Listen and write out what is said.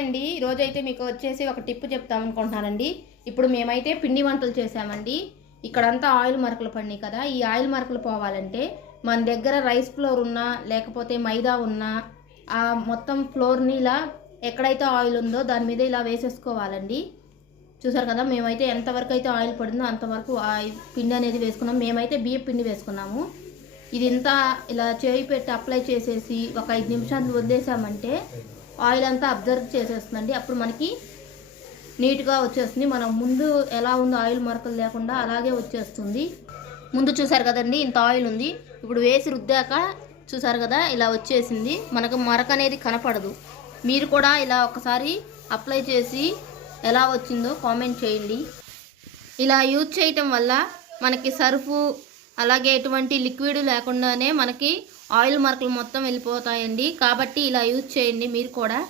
అండి. ఈరోజైతే మీకు వచ్చేసి ఒక టిప్ చెప్తాం అనుకుంటున్నానండి. ఇప్పుడు మేమైతే పిండి వంటలు చేసామండి. ఇక్కడంతా ఆయిల్ మరకలు పడినాయి కదా, ఈ ఆయిల్ మరకలు పోవాలంటే మన దగ్గర రైస్ ఫ్లోర్ ఉన్నా లేకపోతే మైదా ఉన్నా ఆ మొత్తం ఫ్లోర్ని ఇలా ఎక్కడైతే ఆయిల్ ఉందో దాని మీద ఇలా వేసేసుకోవాలండి. చూసారు కదా, మేమైతే ఎంతవరకు అయితే ఆయిల్ పడిందో అంతవరకు ఆ పిండి అనేది వేసుకున్నాం. మేమైతే బియ్యం పిండి వేసుకున్నాము. ఇది ఇంత ఇలా చేయి పెట్టి అప్లై చేసేసి ఒక 5 నిమిషాలు వదిలేసామంటే ఆయిల్ అంతా అబ్జర్వ్ చేసేస్తుందండి. అప్పుడు మనకి నీట్గా వచ్చేస్తుంది. మనం ముందు ఎలా ఉందో ఆయిల్ మరకలు లేకుండా అలాగే వచ్చేస్తుంది. ముందు చూసారు కదండి, ఇంత ఆయిల్ ఉంది. ఇప్పుడు వేసి రుద్దాక చూసారు కదా, ఇలా వచ్చేసింది. మనకు మరక అనేది కనపడదు. మీరు కూడా ఇలా ఒకసారి అప్లై చేసి ఎలా వచ్చిందో కామెంట్ చేయండి. ఇలా యూజ్ చేయటం వల్ల మనకి సర్ఫు అలాగే ఎటువంటి లిక్విడ్ లేకుండానే మనకి ఆయిల్ మరకలు మొత్తం వెళ్ళిపోతాయండి. కాబట్టి ఇలా యూజ్ చేయండి మీరు కూడా.